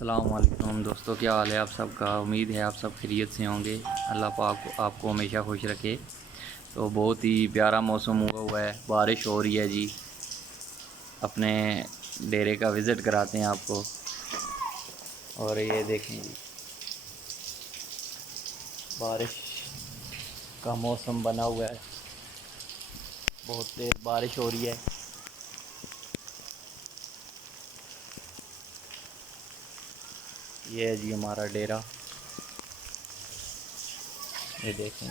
अस्सलाम वालेकुम दोस्तों, क्या हाल है आप सबका। उम्मीद है आप सब खैरियत से होंगे। अल्लाह पाक आपको हमेशा खुश रखे। तो बहुत ही प्यारा मौसम हुआ है, बारिश हो रही है जी। अपने डेरे का विज़िट कराते हैं आपको। और ये देखें जी, बारिश का मौसम बना हुआ है, बहुत तेज़ बारिश हो रही है। ये है जी हमारा डेरा, ये देखें।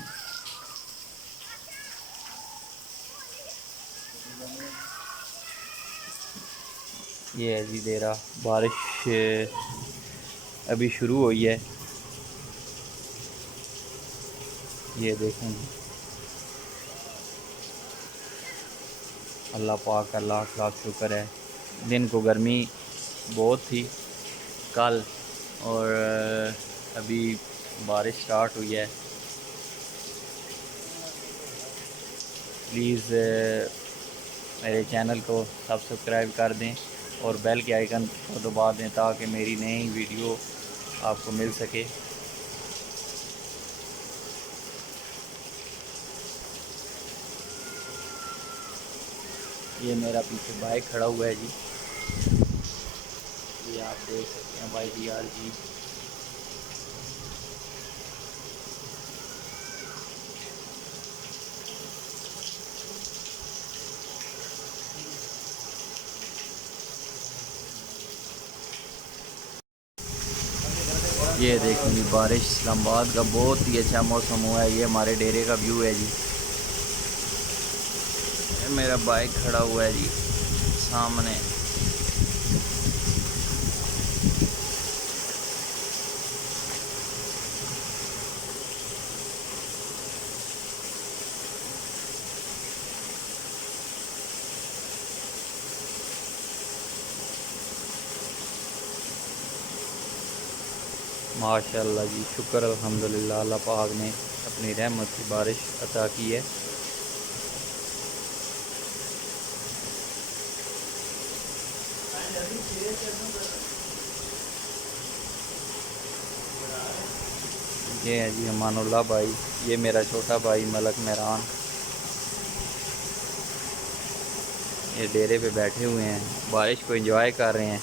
ये है जी डेरा। बारिश अभी शुरू हुई है, ये देखें। अल्लाह पाक का लाख लाख शुक्र है। दिन को गर्मी बहुत थी कल, और अभी बारिश स्टार्ट हुई है। प्लीज़ मेरे चैनल को सब्सक्राइब कर दें और बेल के आइकन को दबा दें ताकि मेरी नई वीडियो आपको मिल सके। ये मेरा पीछे बाइक खड़ा हुआ है जी, ये आप देख सकते हैं भाई जी। यार जी, ये देखेंगे बारिश इस्लामाबाद का बहुत ही अच्छा मौसम हुआ है। ये हमारे डेरे का व्यू है जी। ये मेरा बाइक खड़ा हुआ है जी सामने। माशाअल्लाह जी, शुक्र अल्हम्दुलिल्लाह, अल्लाह पाक ने अपनी रहमत की बारिश अता की है। ये है जी अमानुल्लाह भाई, ये मेरा छोटा भाई मलक मेहरान, ये डेरे पे बैठे हुए हैं, बारिश को एंजॉय कर रहे हैं।